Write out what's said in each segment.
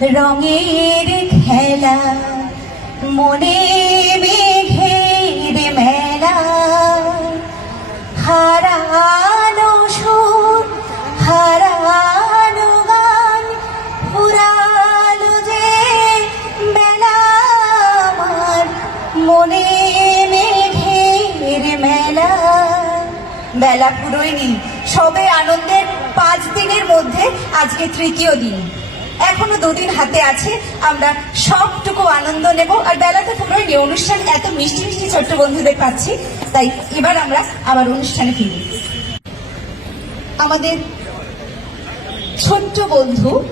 রঙের খেলা, মনে মেঘের মেলা। হারানো সুর, হারানো গান, ফুরালো যে বেলা আমার। মনে মেঘের মেলা। মেলা পুরোয়নি সবে আনন্দের পাঁচ দিনের মধ্যে আজকে তৃতীয় দিন। এখনও দুদিন হাতে আছে। আমরা সবটুকু আনন্দ নেব। আর বেলাতে পুরোয়নি অনুষ্ঠান এত মিষ্টি মিষ্টি ছোট্ট বন্ধুদের পাচ্ছি। তাই এবার আমরা আবার অনুষ্ঠানে ফিরি। আমাদের ছোট্ট বন্ধু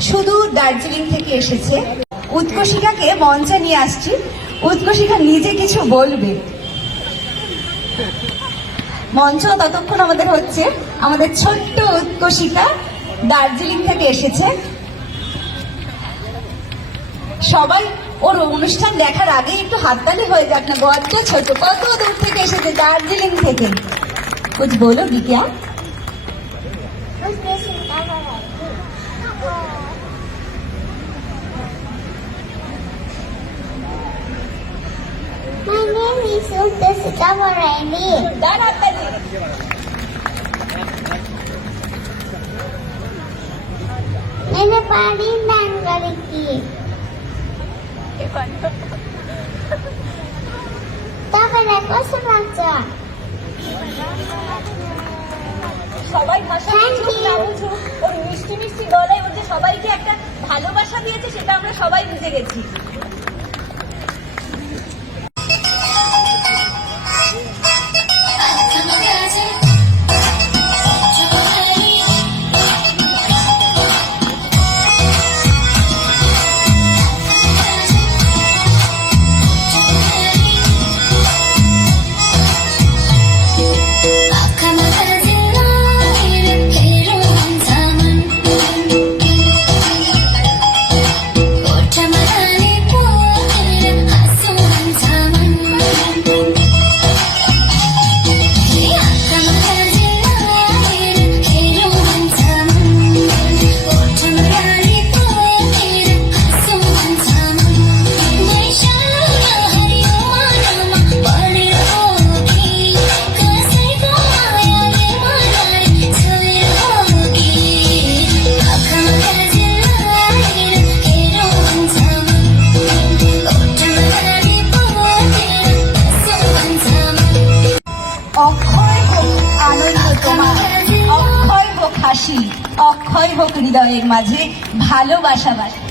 শুধু দার্জিলিং থেকে এসেছে। উৎকশিকাকে মঞ্চে নিয়ে আসছি। উৎকশিকা নিজে কিছু বলবে। মঞ্চ ততক্ষণ আমাদের হচ্ছে। আমাদের ছোট্ট উৎকশিকা দার্জিলিং থেকে এসেছে। সবাই ওর অনুষ্ঠান দেখার আগে একটু হাততালি হয়ে যাক না গত ছোট কত দূর থেকে এসেছে দার্জিলিং থেকে কুছ বলো বিদ্যা My name is Uddasita Moraini. দাঁড় হাততালি मैंने पानी दान करी की তারপরে সবাই ভাষা Thank বুঝুক না বুঝুক ওর মিষ্টি মিষ্টি গলায় ওর যে সবাইকে একটা ভালোবাসা দিয়েছে সেটা আমরা সবাই বুঝে গেছি। হোক অক্ষয় হোক হৃদয়ের মাঝে ভালোবাসা বাসা।